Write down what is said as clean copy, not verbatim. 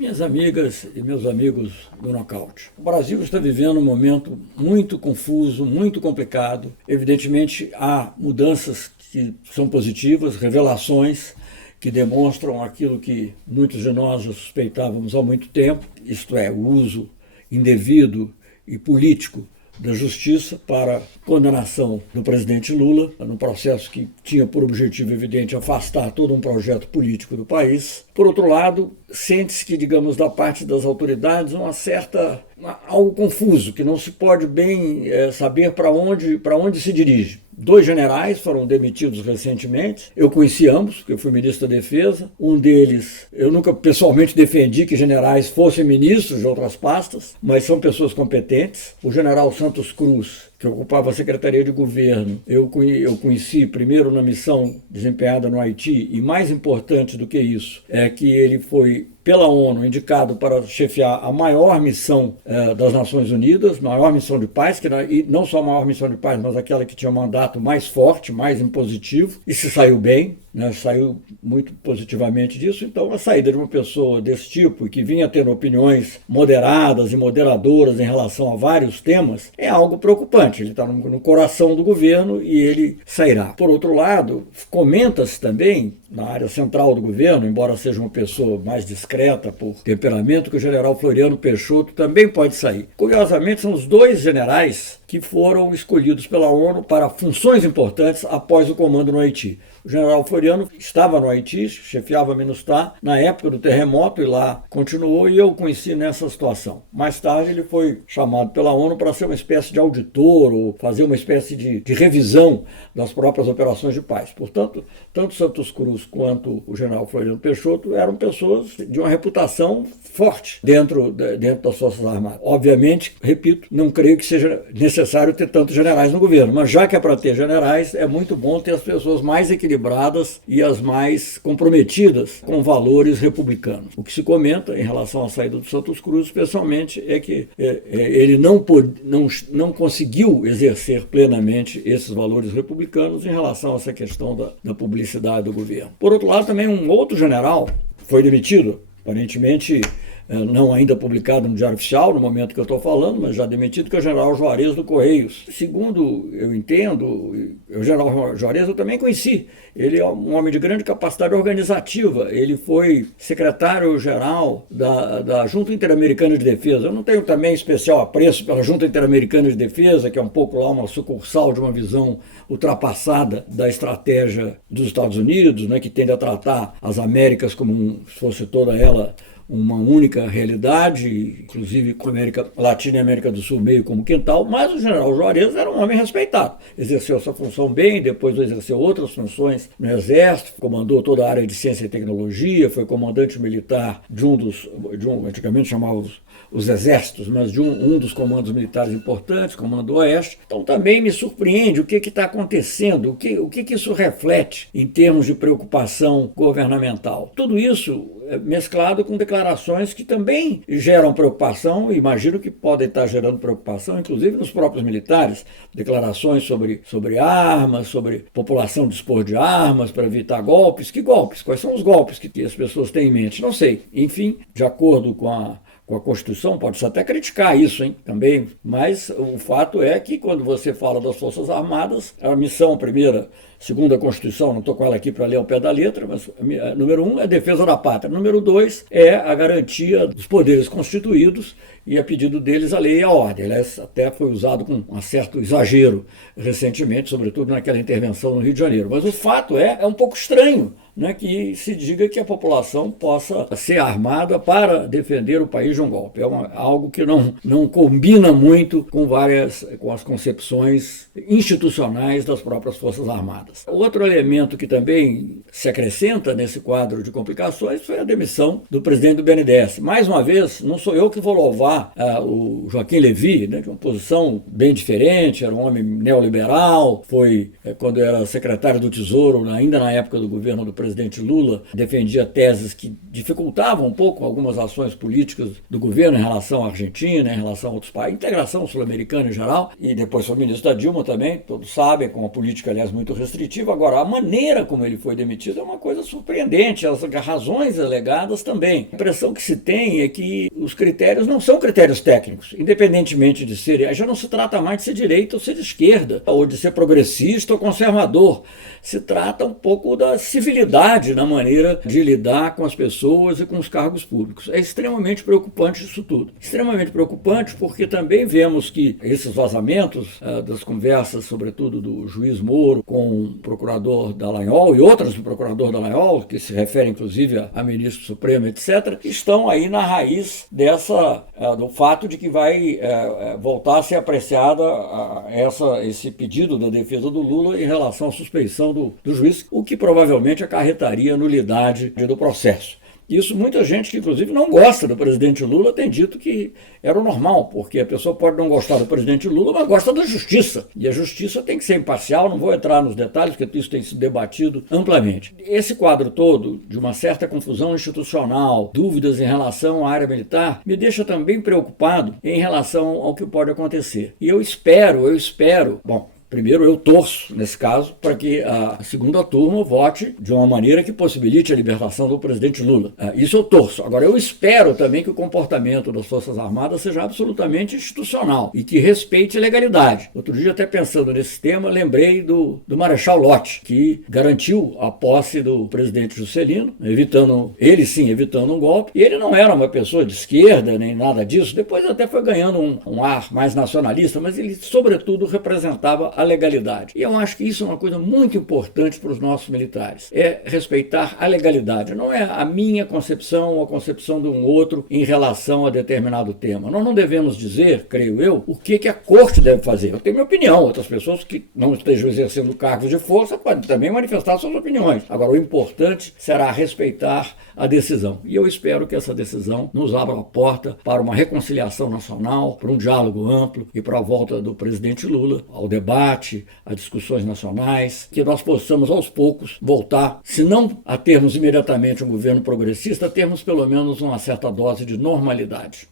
Minhas amigas e meus amigos do Nocaute. O Brasil está vivendo um momento muito confuso, muito complicado. Evidentemente, há mudanças que são positivas, revelações que demonstram aquilo que muitos de nós já suspeitávamos há muito tempo, isto é, o uso indevido e político da justiça para condenação do presidente Lula, no processo que tinha por objetivo evidente afastar todo um projeto político do país. Por outro lado, sente-se que, digamos, da parte das autoridades, algo confuso, que não se pode bem saber para onde se dirige. 2 generais foram demitidos recentemente. Eu conheci ambos, porque eu fui ministro da Defesa. Um deles, eu nunca pessoalmente defendi que generais fossem ministros de outras pastas, mas são pessoas competentes. O general Santos Cruz, que ocupava a Secretaria de Governo, eu conheci primeiro na missão desempenhada no Haiti, e mais importante do que isso, é que ele foi pela ONU indicado para chefiar a maior missão das Nações Unidas, maior missão de paz, e não só a maior missão de paz, mas aquela que tinha um mandato mais forte, mais impositivo, e se saiu bem, saiu muito positivamente disso. Então, a saída de uma pessoa desse tipo, que vinha tendo opiniões moderadas e moderadoras em relação a vários temas, é algo preocupante. Ele está no coração do governo e ele sairá. Por outro lado, comenta-se também, na área central do governo, embora seja uma pessoa mais discreta por temperamento, que o general Floriano Peixoto também pode sair. Curiosamente, são os 2 generais que foram escolhidos pela ONU para funções importantes após o comando no Haiti. O general Floriano estava no Haiti, chefiava a MINUSTAH na época do terremoto e lá continuou, e eu o conheci nessa situação. Mais tarde ele foi chamado pela ONU para ser uma espécie de auditor ou fazer uma espécie de revisão das próprias operações de paz. Portanto, tanto Santos Cruz quanto o general Floriano Peixoto eram pessoas de uma reputação forte dentro das Forças Armadas. Obviamente, repito, não creio que seja necessário ter tantos generais no governo, mas já que é para ter generais, é muito bom ter as pessoas mais equilibradas e as mais comprometidas com valores republicanos. O que se comenta em relação à saída do Santos Cruz, especialmente, é que ele não conseguiu exercer plenamente esses valores republicanos em relação a essa questão da publicidade do governo. Por outro lado, também um outro general foi demitido, aparentemente não ainda publicado no Diário Oficial, no momento que eu estou falando, mas já demitido, que é o general Juarez do Correios. Segundo eu entendo, o general Juarez eu também conheci. Ele é um homem de grande capacidade organizativa. Ele foi secretário-geral da Junta Interamericana de Defesa. Eu não tenho também especial apreço pela Junta Interamericana de Defesa, que é um pouco lá uma sucursal de uma visão ultrapassada da estratégia dos Estados Unidos, que tende a tratar as Américas como se fosse toda ela uma única realidade, inclusive com a América Latina e América do Sul meio como quintal, mas o general Juarez era um homem respeitado. Exerceu essa função bem, depois exerceu outras funções no Exército, comandou toda a área de ciência e tecnologia, foi comandante militar antigamente chamava os exércitos, mas de um dos comandos militares importantes, Comando Oeste. Então também me surpreende o que está acontecendo, o que isso reflete em termos de preocupação governamental. Tudo isso mesclado com declarações que também geram preocupação, imagino que podem estar gerando preocupação, inclusive nos próprios militares, declarações sobre armas, sobre população dispor de armas para evitar golpes. Que golpes? Quais são os golpes que as pessoas têm em mente? Não sei. Enfim, de acordo com a Constituição, pode-se até criticar isso, também, mas o fato é que quando você fala das Forças Armadas, a missão primeira, segundo a Constituição, não estou com ela aqui para ler ao pé da letra, mas número 1 é a defesa da pátria, número 2 é a garantia dos poderes constituídos e, a pedido deles, a lei e a ordem. Aliás, até foi usado com um certo exagero recentemente, sobretudo naquela intervenção no Rio de Janeiro. Mas o fato é um pouco estranho, que se diga que a população possa ser armada para defender o país de um golpe. É algo que não combina muito com as concepções institucionais das próprias Forças Armadas. Outro elemento que também se acrescenta nesse quadro de complicações foi a demissão do presidente do BNDES. Mais uma vez, não sou eu que vou louvar o Joaquim Levy, de uma posição bem diferente, era um homem neoliberal, foi, quando era secretário do Tesouro, ainda na época do governo do presidente presidente Lula defendia teses que dificultavam um pouco algumas ações políticas do governo em relação à Argentina, em relação a outros países, integração sul-americana em geral, e depois foi ministro da Dilma também, todos sabem, com uma política, aliás, muito restritiva. Agora, a maneira como ele foi demitido é uma coisa surpreendente, as razões alegadas também. A impressão que se tem é que os critérios não são critérios técnicos, independentemente de serem, já não se trata mais de ser direita ou ser de esquerda, ou de ser progressista ou conservador. Se trata um pouco da civilidade na maneira de lidar com as pessoas e com os cargos públicos. É extremamente preocupante isso tudo. Extremamente preocupante porque também vemos que esses vazamentos das conversas, sobretudo do juiz Moro com o procurador Dallagnol e outras do procurador Dallagnol, que se referem inclusive a ministro supremo, etc., estão aí na raiz do fato de que vai voltar a ser apreciada esse pedido da defesa do Lula em relação à suspeição do juiz, o que provavelmente acarretaria a nulidade do processo. Isso muita gente que inclusive não gosta do presidente Lula tem dito que era o normal, porque a pessoa pode não gostar do presidente Lula, mas gosta da justiça. E a justiça tem que ser imparcial, não vou entrar nos detalhes, porque isso tem sido debatido amplamente. Esse quadro todo, de uma certa confusão institucional, dúvidas em relação à área militar, me deixa também preocupado em relação ao que pode acontecer. E eu espero, bom, primeiro, eu torço, nesse caso, para que a segunda turma vote de uma maneira que possibilite a libertação do presidente Lula. Isso eu torço. Agora, eu espero também que o comportamento das Forças Armadas seja absolutamente institucional e que respeite a legalidade. Outro dia, até pensando nesse tema, lembrei do Marechal Lott, que garantiu a posse do presidente Juscelino, evitando um golpe. E ele não era uma pessoa de esquerda, nem nada disso. Depois até foi ganhando um ar mais nacionalista, mas ele, sobretudo, representava a legalidade. E eu acho que isso é uma coisa muito importante para os nossos militares. É respeitar a legalidade. Não é a minha concepção ou a concepção de um outro em relação a determinado tema. Nós não devemos dizer, creio eu, o que a corte deve fazer. Eu tenho minha opinião. Outras pessoas que não estejam exercendo cargos de força podem também manifestar suas opiniões. Agora, o importante será respeitar a decisão. E eu espero que essa decisão nos abra a porta para uma reconciliação nacional, para um diálogo amplo e para a volta do presidente Lula ao debate, a discussões nacionais, que nós possamos aos poucos voltar, se não a termos imediatamente um governo progressista, a termos pelo menos uma certa dose de normalidade.